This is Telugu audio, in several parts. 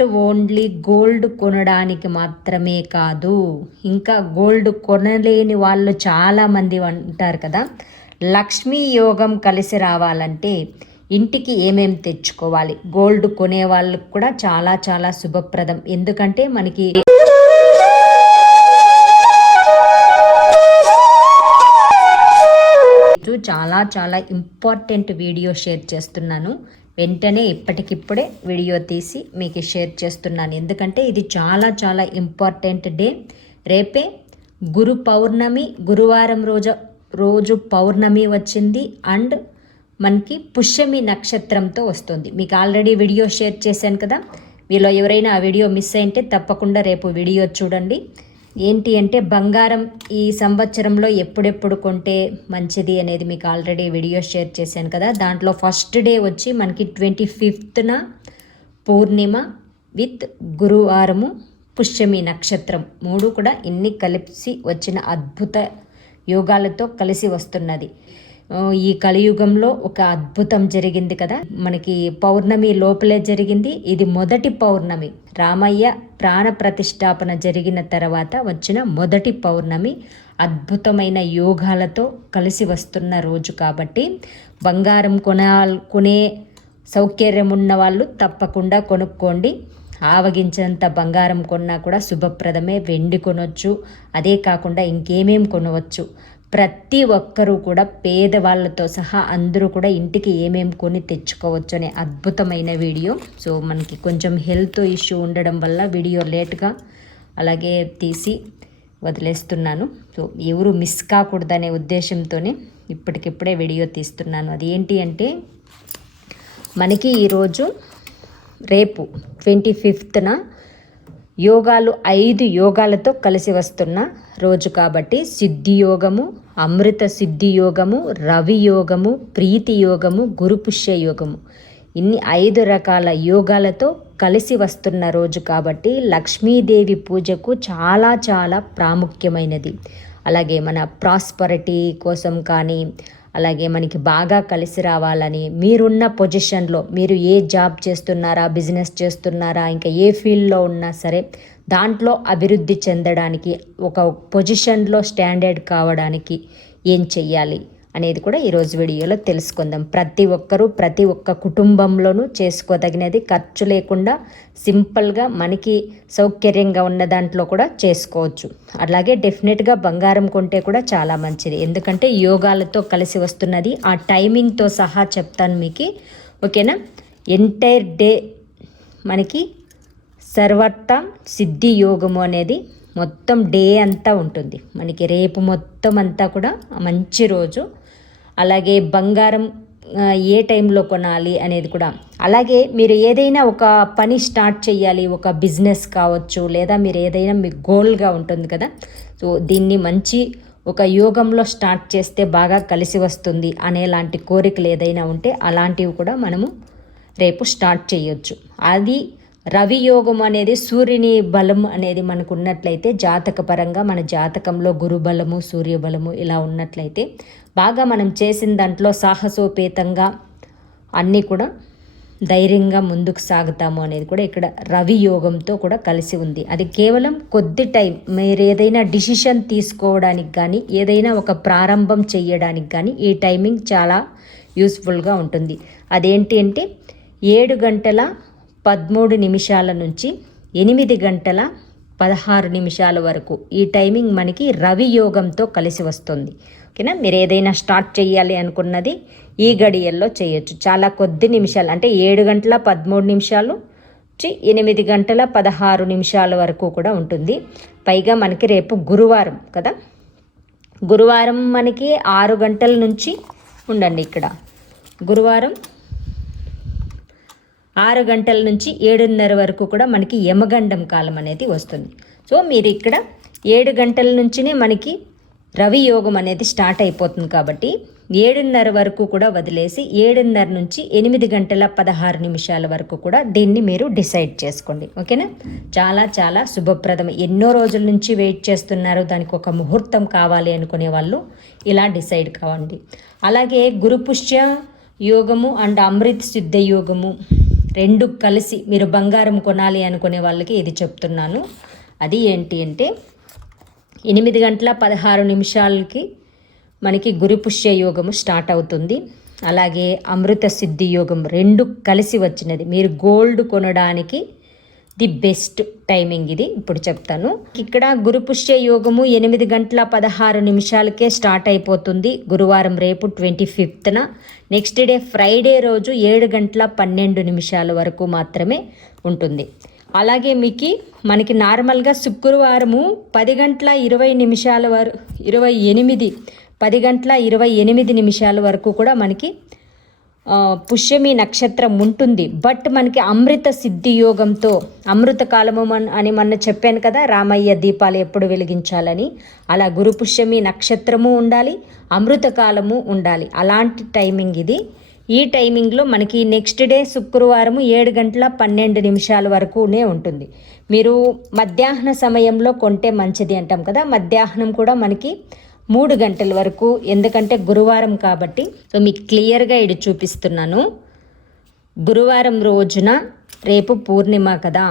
నాట్ ఓన్లీ గోల్డ్ కొనడానికి మాత్రమే కాదు ఇంకా గోల్డ్ కొనలేని వాళ్ళు చాలామంది ఉంటారు కదా. లక్ష్మీ యోగం కలిసి రావాలంటే ఇంటికి ఏమేం తెచ్చుకోవాలి? గోల్డ్ కొనే వాళ్ళకు కూడా చాలా చాలా శుభప్రదం. ఎందుకంటే మనకి చాలా చాలా ఇంపార్టెంట్ వీడియో షేర్ చేస్తున్నాను. వెంటనే ఇప్పటికిప్పుడే వీడియో తీసి మీకు షేర్ చేస్తున్నాను. ఎందుకంటే ఇది చాలా చాలా ఇంపార్టెంట్ డే. రేపే గురు పౌర్ణమి గురువారం రోజు రోజు పౌర్ణమి వచ్చింది అండ్ మనకి పుష్యమి నక్షత్రంతో వస్తుంది. మీకు ఆల్రెడీ వీడియో షేర్ చేశాను కదా. మీలో ఎవరైనా ఆ వీడియో మిస్ అయింటే తప్పకుండా రేపు వీడియో చూడండి. ఏంటి అంటే బంగారం ఈ సంవత్సరంలో ఎప్పుడెప్పుడు కొంటే మంచిది అనేది మీకు ఆల్రెడీ వీడియో షేర్ చేశాను కదా. దాంట్లో ఫస్ట్ డే వచ్చి మనకి ట్వంటీ ఫిఫ్త్న పూర్ణిమ విత్ గురువారము పుష్యమి నక్షత్రం. మూడు కూడా ఇన్ని కలిసి వచ్చిన అద్భుత యోగాలతో కలిసి వస్తున్నది. ఈ కలియుగంలో ఒక అద్భుతం జరిగింది కదా. మనకి పౌర్ణమి లోపలే జరిగింది. ఇది మొదటి పౌర్ణమి. రామయ్య ప్రాణ ప్రతిష్టాపన జరిగిన తర్వాత వచ్చిన మొదటి పౌర్ణమి. అద్భుతమైన యోగాలతో కలిసి వస్తున్న రోజు కాబట్టి బంగారం కొనా కొనే సౌకర్యం ఉన్న వాళ్ళు తప్పకుండా కొనుక్కోండి. ఆవగించినంత బంగారం కొన్నా కూడా శుభప్రదమే. వెండి కొనవచ్చు అదే కాకుండా ఇంకేమేం కొనవచ్చు? ప్రతి ఒక్కరూ కూడా పేదవాళ్ళతో సహా అందరూ కూడా ఇంటికి ఏమేమి కొని తెచ్చుకోవచ్చు అనే అద్భుతమైన వీడియో. సో మనకి కొంచెం హెల్త్ ఇష్యూ ఉండడం వల్ల వీడియో లేట్గా అలాగే తీసి వదిలేస్తున్నాను. సో ఎవరు మిస్ కాకూడదనే ఉద్దేశంతోనే ఇప్పటికిప్పుడే వీడియో తీస్తున్నాను. అది ఏంటి అంటే మనకి ఈరోజు రేపు ట్వంటీ ఫిఫ్త్న యోగాలు ఐదు యోగాలతో కలిసి వస్తున్న రోజు కాబట్టి సిద్ధి యోగము అమృత సిద్ధి యోగము రవి యోగము ప్రీతి యోగము గురుపుష్య యోగము. ఇన్ని ఐదు రకాల యోగాలతో కలిసి వస్తున్న రోజు కాబట్టి లక్ష్మీదేవి పూజకు చాలా చాలా ప్రాముఖ్యమైనది. అలాగే మన ప్రాస్పరిటీ కోసం కానీ అలాగే మనకి బాగా కలిసి రావాలని మీరున్న పొజిషన్లో మీరు ఏ జాబ్ చేస్తున్నారా బిజినెస్ చేస్తున్నారా ఇంకా ఏ ఫీల్డ్లో ఉన్నా సరే దాంట్లో అభివృద్ధి చెందడానికి ఒక పొజిషన్లో స్టాండర్డ్ కావడానికి ఏం చెయ్యాలి? అనేది కూడా ఈరోజు వీడియోలో తెలుసుకుందాం. ప్రతి ఒక్కరూ ప్రతి ఒక్క కుటుంబంలోనూ చేసుకోదగినది ఖర్చు లేకుండా సింపుల్గా మనకి సౌకర్యంగా ఉన్న దాంట్లో కూడా చేసుకోవచ్చు. అలాగే డెఫినెట్గా బంగారం కొంటే కూడా చాలా మంచిది. ఎందుకంటే యోగాలతో కలిసి వస్తున్నది. ఆ టైమింగ్తో సహా చెప్తాను మీకు. ఓకేనా? ఎంటైర్ డే మనకి సర్వత్త సిద్ధి యోగము అనేది మొత్తం డే అంతా ఉంటుంది. మనకి రేపు మొత్తం అంతా కూడా మంచి రోజు. అలాగే బంగారం ఏ టైంలో కొనాలి అనేది కూడా. అలాగే మీరు ఏదైనా ఒక పని స్టార్ట్ చేయాలి ఒక బిజినెస్ కావచ్చు లేదా మీరు ఏదైనా మీకు గోల్గా ఉంటుంది కదా. సో దీన్ని మంచి ఒక యోగంలో స్టార్ట్ చేస్తే బాగా కలిసి వస్తుంది అనేలాంటి కోరికలు ఏదైనా ఉంటే అలాంటివి కూడా మనము రేపు స్టార్ట్ చేయొచ్చు. అది రవి యోగం అనేది సూర్యుని బలం అనేది మనకు ఉన్నట్లయితే జాతక పరంగా మన జాతకంలో గురుబలము సూర్యబలము ఇలా ఉన్నట్లయితే బాగా మనం చేసిన దాంట్లో సాహసోపేతంగా అన్నీ కూడా ధైర్యంగా ముందుకు సాగుతాము అనేది కూడా ఇక్కడ రవి యోగంతో కూడా కలిసి ఉంది. అది కేవలం కొద్ది టైం మీరు ఏదైనా డిసిషన్ తీసుకోవడానికి కానీ ఏదైనా ఒక ప్రారంభం చేయడానికి కానీ ఈ టైమింగ్ చాలా యూస్ఫుల్గా ఉంటుంది. అదేంటి అంటే ఏడు గంటల పదమూడు నిమిషాల నుంచి ఎనిమిది గంటల పదహారు నిమిషాల వరకు ఈ టైమింగ్ మనకి రవి యోగంతో కలిసి వస్తుంది. ఓకేనా? మీరు ఏదైనా స్టార్ట్ చేయాలి అనుకున్నది ఈ గడియల్లో చేయొచ్చు. చాలా కొద్ది నిమిషాలు అంటే ఏడు గంటల పదమూడు నిమిషాలు నుంచి ఎనిమిది గంటల పదహారు నిమిషాల వరకు కూడా ఉంటుంది. పైగా మనకి రేపు గురువారం కదా? గురువారం మనకి ఆరు గంటల నుంచి ఉండండి ఇక్కడ. గురువారం ఆరు గంటల నుంచి ఏడున్నర వరకు కూడా మనకి యమగండం కాలం అనేది వస్తుంది. సో మీరు ఇక్కడ ఏడు గంటల నుంచినే మనకి రవి యోగం అనేది స్టార్ట్ అయిపోతుంది కాబట్టి ఏడున్నర వరకు కూడా వదిలేసి ఏడున్నర నుంచి ఎనిమిది గంటల పదహారు నిమిషాల వరకు కూడా దీన్ని మీరు డిసైడ్ చేసుకోండి. ఓకేనా? చాలా చాలా శుభప్రదం. ఎన్నో రోజుల నుంచి వెయిట్ చేస్తున్నారు. దానికి ఒక ముహూర్తం కావాలి అనుకునే వాళ్ళు ఇలా డిసైడ్ కావండి. అలాగే గురుపుష్య యోగము అండ్ అమృత్ సిద్ధ యోగము. రెండు కలిసి మీరు బంగారం కొనాలి అనుకునే వాళ్ళకి ఇది చెప్తున్నాను. అది ఏంటి అంటే ఎనిమిది గంటల పదహారు నిమిషాలకి మనకి గురుపుష్య యోగము స్టార్ట్ అవుతుంది. అలాగే అమృత సిద్ధి యోగం రెండు కలిసి వచ్చినది. మీరు గోల్డ్ కొనడానికి ది బెస్ట్ టైమింగ్ ఇది. ఇప్పుడు చెప్తాను. ఇక్కడ గురుపుష్య యోగము ఎనిమిది గంటల పదహారు నిమిషాలకే స్టార్ట్ అయిపోతుంది. గురువారం రేపు ట్వంటీ ఫిఫ్త్న. నెక్స్ట్ డే ఫ్రైడే రోజు ఏడు గంటల పన్నెండు నిమిషాల వరకు మాత్రమే ఉంటుంది. అలాగే మీకు మనకి నార్మల్గా శుక్రవారము పది గంటల ఇరవై నిమిషాల వరకు ఇరవై ఎనిమిది పది గంటల ఇరవై ఎనిమిది నిమిషాల వరకు కూడా మనకి పుష్యమి నక్షత్రం ఉంటుంది. బట్ మనకి అమృత సిద్ధి యోగంతో అమృత కాలము అని మొన్న చెప్పాను కదా రామయ్య దీపాలు ఎప్పుడు వెలిగించాలని. అలా గురు పుష్యమి నక్షత్రము ఉండాలి అమృత కాలము ఉండాలి. అలాంటి టైమింగ్ ఇది. ఈ టైమింగ్లో మనకి నెక్స్ట్ డే శుక్రవారము ఏడు గంటల పన్నెండు నిమిషాల వరకునే ఉంటుంది. మీరు మధ్యాహ్న సమయంలో కొంటే మంచిది అంటాం కదా. మధ్యాహ్నం కూడా మనకి మూడు గంటల వరకు ఎందుకంటే గురువారం కాబట్టి. సో మీకు క్లియర్గా ఇది చూపిస్తున్నాను. గురువారం రోజున రేపు పూర్ణిమ కదా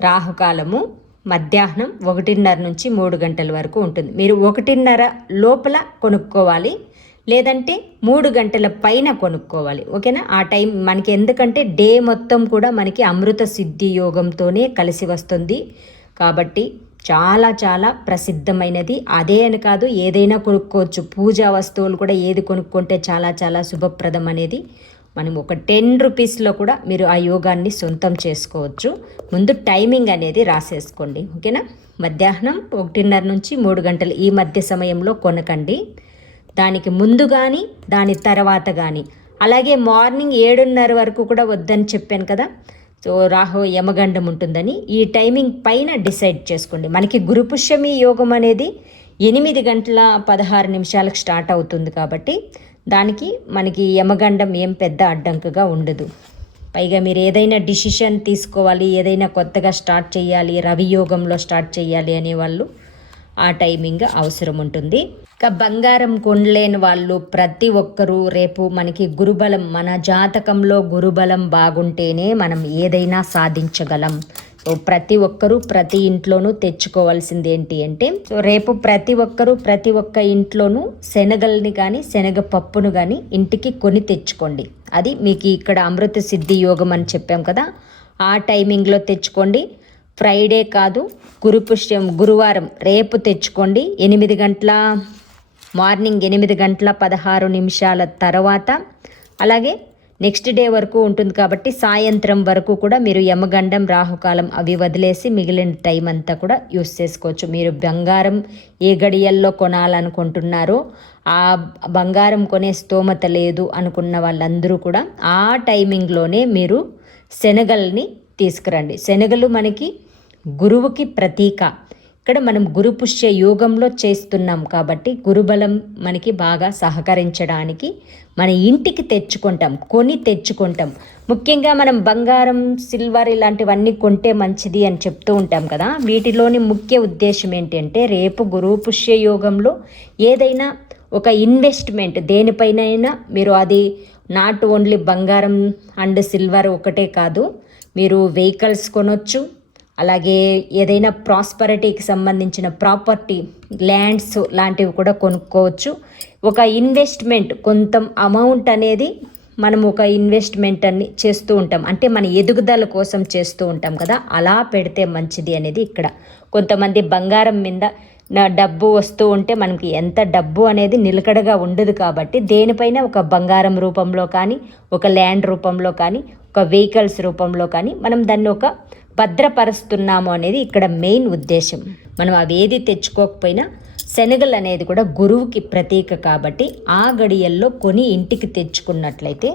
రాహుకాలము మధ్యాహ్నం ఒకటిన్నర నుంచి మూడు గంటల వరకు ఉంటుంది. మీరు ఒకటిన్నర లోపల కొనుక్కోవాలి లేదంటే మూడు గంటల పైన కొనుక్కోవాలి. ఓకేనా? ఆ టైం మనకి ఎందుకంటే డే మొత్తం కూడా మనకి అమృత సిద్ధి యోగంతోనే కలిసి వస్తుంది. కాబట్టి చాలా చాలా ప్రసిద్ధమైనది. అదే అని కాదు ఏదైనా కొనుక్కోవచ్చు. పూజా వస్తువులు కూడా ఏది కొనుక్కుంటే చాలా చాలా శుభప్రదం అనేది మనం ఒక టెన్ రూపీస్లో కూడా మీరు ఆ యోగాన్ని సొంతం చేసుకోవచ్చు. ముందు టైమింగ్ అనేది రాసేసుకోండి. ఓకేనా? మధ్యాహ్నం ఒకటిన్నర నుంచి మూడు గంటలు ఈ మధ్య సమయంలో కొనకండి. దానికి ముందు కానీ దాని తర్వాత కానీ అలాగే మార్నింగ్ ఏడున్నర వరకు కూడా వద్దని చెప్పాను కదా? సో రాహు యమగండం ఉంటుందని ఈ టైమింగ్ పైన డిసైడ్ చేసుకోండి. మనకి గురుపుష్యమి యోగం అనేది ఎనిమిది గంటల పదహారు నిమిషాలకు స్టార్ట్ అవుతుంది కాబట్టి దానికి మనకి యమగండం ఏం పెద్ద అడ్డంకుగా ఉండదు. పైగా మీరు ఏదైనా డిసిషన్ తీసుకోవాలి ఏదైనా కొత్తగా స్టార్ట్ చేయాలి రవి యోగంలో స్టార్ట్ చేయాలి అనేవాళ్ళు ఆ టైమింగ్ అవసరం ఉంటుంది. ఇక బంగారం కొనలేని వాళ్ళు ప్రతి ఒక్కరూ రేపు మనకి గురుబలం మన జాతకంలో గురుబలం బాగుంటేనే మనం ఏదైనా సాధించగలం. సో ప్రతి ఒక్కరూ ప్రతి ఇంట్లోనూ తెచ్చుకోవాల్సింది ఏంటి అంటే సో రేపు ప్రతి ఒక్కరూ ప్రతి ఒక్క ఇంట్లోనూ శనగల్ని కానీ శనగ పప్పును కానీ ఇంటికి కొని తెచ్చుకోండి. అది మీకు ఇక్కడ అమృత సిద్ధి యోగం అని చెప్పాం కదా ఆ టైమింగ్లో తెచ్చుకోండి. ఫ్రైడే కాదు గురుపుష్యం గురువారం రేపు తెచ్చుకోండి. ఎనిమిది గంటల? మార్నింగ్ ఎనిమిది గంటల పదహారు నిమిషాల తర్వాత అలాగే నెక్స్ట్ డే వరకు ఉంటుంది కాబట్టి సాయంత్రం వరకు కూడా మీరు యమగండం రాహుకాలం అవి వదిలేసి మిగిలిన టైం అంతా కూడా యూస్ చేసుకోవచ్చు. మీరు బంగారం ఏ గడియల్లో కొనాలనుకుంటున్నారో ఆ బంగారం కొనే స్తోమత లేదు అనుకున్న వాళ్ళందరూ కూడా ఆ టైమింగ్లోనే మీరు శనగల్ని తీసుకురండి. శనగలు మనకి గురువుకి ప్రతీక. ఇక్కడ మనం గురుపుష్య యోగంలో చేస్తున్నాం కాబట్టి గురుబలం మనకి బాగా సహకరించడానికి మన ఇంటికి తెచ్చుకుంటాం కొని తెచ్చుకుంటాం. ముఖ్యంగా మనం బంగారం సిల్వర్ ఇలాంటివన్నీ కొంటే మంచిది అని చెప్తూ ఉంటాం కదా. వీటిలోని ముఖ్య ఉద్దేశం ఏంటంటే రేపు గురుపుష్య యోగంలో ఏదైనా ఒక ఇన్వెస్ట్మెంట్ దేనిపైనైనా మీరు అది నాట్ ఓన్లీ బంగారం అండ్ సిల్వర్ ఒకటే కాదు మీరు వెహికల్స్ కొనొచ్చు అలాగే ఏదైనా ప్రాస్పరిటీకి సంబంధించిన ప్రాపర్టీ ల్యాండ్స్ లాంటివి కూడా కొనుక్కోవచ్చు. ఒక ఇన్వెస్ట్మెంట్ కొంత అమౌంట్ అనేది మనం ఒక ఇన్వెస్ట్మెంట్ అని చేస్తూ ఉంటాం. అంటే మన ఎదుగుదల కోసం చేస్తూ ఉంటాం కదా. అలా పెడితే మంచిది అనేది ఇక్కడ. కొంతమంది బంగారం మీద నా డబ్బు వస్తూ ఉంటే మనకి ఎంత డబ్బు అనేది నిలకడగా ఉండదు కాబట్టి దేనిపైన ఒక బంగారం రూపంలో కానీ ఒక ల్యాండ్ రూపంలో కానీ ఒక వెహికల్స్ రూపంలో కానీ మనం దాన్ని ఒక భద్రపరుస్తున్నాము అనేది ఇక్కడ మెయిన్ ఉద్దేశం. మనం అవి ఏది తెచ్చుకోకపోయినా శనగలు అనేది కూడా గురువుకి ప్రతీక కాబట్టి ఆ గడియల్లో కొని ఇంటికి తెచ్చుకున్నట్లయితే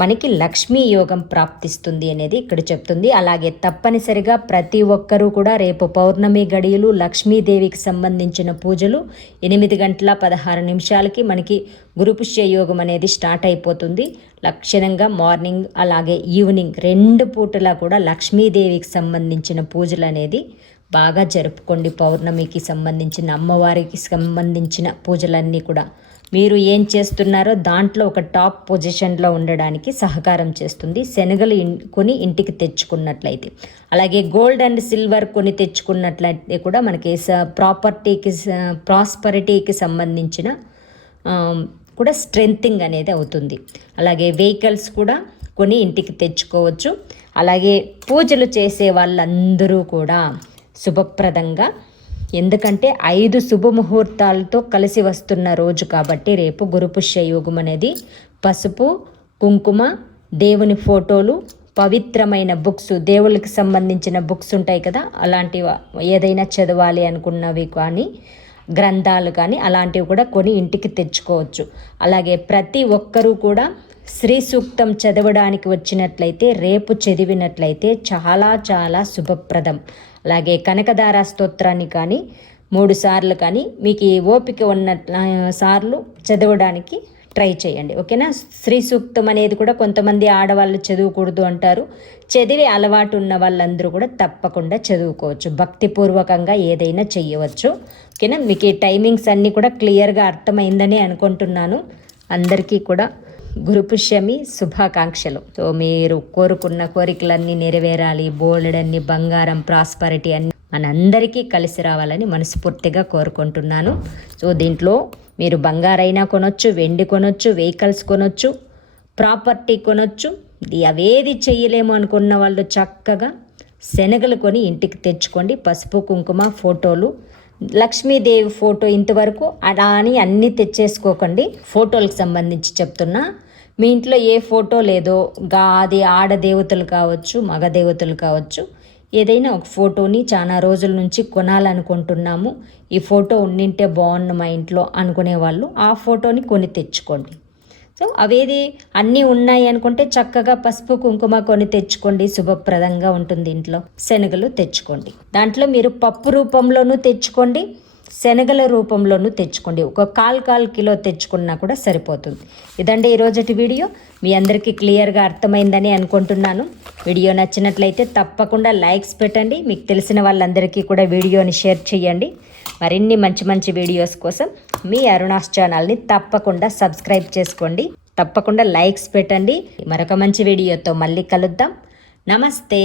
మనకి లక్ష్మీ యోగం ప్రాప్తిస్తుంది అనేది ఇక్కడ చెప్తుంది. అలాగే తప్పనిసరిగా ప్రతి ఒక్కరూ కూడా రేపు పౌర్ణమి గడియలు లక్ష్మీదేవికి సంబంధించిన పూజలు ఎనిమిది గంటల పదహారు నిమిషాలకి మనకి గురుపుష్య యోగం అనేది స్టార్ట్ అయిపోతుంది. లక్షణంగా మార్నింగ్ అలాగే ఈవినింగ్ రెండు పూటలా కూడా లక్ష్మీదేవికి సంబంధించిన పూజలు అనేది బాగా జరుపుకోండి. పౌర్ణమికి సంబంధించిన అమ్మవారికి సంబంధించిన పూజలన్నీ కూడా మీరు ఏం చేస్తున్నారో దాంట్లో ఒక టాప్ పొజిషన్లో ఉండడానికి సహకారం చేస్తుంది. శనగలు కొని ఇంటికి తెచ్చుకున్నట్లయితే. అలాగే గోల్డ్ అండ్ సిల్వర్ కొని తెచ్చుకున్నట్లయితే కూడా మనకి ప్రాపర్టీకి ప్రాస్పరిటీకి సంబంధించిన కూడా స్ట్రెంథింగ్ అనేది అవుతుంది. అలాగే వెహికల్స్ కూడా కొని ఇంటికి తెచ్చుకోవచ్చు. అలాగే పూజలు చేసే వాళ్ళందరూ కూడా శుభప్రదంగా ఎందుకంటే ఐదు శుభముహూర్తాలతో కలిసి వస్తున్న రోజు కాబట్టి రేపు గురుపుష్య యోగం అనేది పసుపు కుంకుమ దేవుని ఫోటోలు పవిత్రమైన బుక్స్ దేవుళ్ళకి సంబంధించిన బుక్స్ ఉంటాయి కదా అలాంటివి ఏదైనా చదవాలి అనుకున్నవి కానీ గ్రంథాలు కానీ అలాంటివి కూడా కొని ఇంటికి తెచ్చుకోవచ్చు. అలాగే ప్రతి ఒక్కరూ కూడా శ్రీ సూక్తం చదవడానికి వచ్చినట్లయితే రేపు చదివినట్లయితే చాలా చాలా శుభప్రదం. అలాగే కనకదార స్తోత్రాన్ని కానీ మూడు సార్లు కానీ మీకు ఈ ఓపిక ఉన్న సార్లు చదవడానికి ట్రై చేయండి. ఓకేనా? శ్రీ సూక్తం అనేది కూడా కొంతమంది ఆడవాళ్ళు చదువుకూడదు అంటారు. చదివే అలవాటు ఉన్న వాళ్ళందరూ కూడా తప్పకుండా చదువుకోవచ్చు. భక్తిపూర్వకంగా ఏదైనా చెయ్యవచ్చు. ఓకేనా? మీకు ఈ టైమింగ్స్ అన్నీ కూడా క్లియర్గా అర్థమైందని అనుకుంటున్నాను. అందరికీ కూడా గురుపుష్యమి శుభాకాంక్షలు. సో మీరు కోరుకున్న కోరికలన్నీ నెరవేరాలి బోలెడన్ని బంగారం ప్రాస్పరిటీ అన్ని మనందరికీ కలిసి రావాలని మనస్ఫూర్తిగా కోరుకుంటున్నాను. సో దీంట్లో మీరు బంగారైనా కొనొచ్చు వెండి కొనొచ్చు వెహికల్స్ కొనొచ్చు ప్రాపర్టీ కొనొచ్చు అవేది చేయలేము అనుకున్న వాళ్ళు చక్కగా శనగలు కొని ఇంటికి తెచ్చుకోండి. పసుపు కుంకుమ ఫోటోలు లక్ష్మీదేవి ఫోటో ఇంతవరకు అలా అని అన్నీ తెచ్చేసుకోకండి. ఫోటోలకు సంబంధించి చెప్తున్నా మీ ఇంట్లో ఏ ఫోటో లేదో గా అది ఆడ దేవతలు కావచ్చు మగ దేవతలు కావచ్చు ఏదైనా ఒక ఫోటోని చాలా రోజుల నుంచి కొనాలనుకుంటున్నాము. ఈ ఫోటో ఉండింటే బాగుండు మా ఇంట్లో అనుకునే వాళ్ళు ఆ ఫోటోని కొని తెచ్చుకోండి. సో అవేది అన్నీ ఉన్నాయి అనుకుంటే చక్కగా పసుపు కుంకుమ కొని తెచ్చుకోండి. శుభప్రదంగా ఉంటుంది ఇంట్లో. శనగలు తెచ్చుకోండి. దాంట్లో మీరు పప్పు రూపంలోనూ తెచ్చుకోండి. శనగల రూపంలోనూ తెచ్చుకోండి ఒక కాల్ కాల్ కిలో తెచ్చుకున్నా కూడా సరిపోతుంది. ఇదండి ఈరోజటి వీడియో. మీ అందరికీ క్లియర్గా అర్థమైందని అనుకుంటున్నాను. వీడియో నచ్చినట్లయితే తప్పకుండా లైక్స్ పెట్టండి. మీకు తెలిసిన వాళ్ళందరికీ కూడా వీడియోని షేర్ చేయండి. మరిన్ని మంచి మంచి వీడియోస్ కోసం మీ అరుణాస్ ఛానల్ని తప్పకుండా సబ్స్క్రైబ్ చేసుకోండి. తప్పకుండా లైక్స్ పెట్టండి. మరొక మంచి వీడియోతో మళ్ళీ కలుద్దాం. నమస్తే.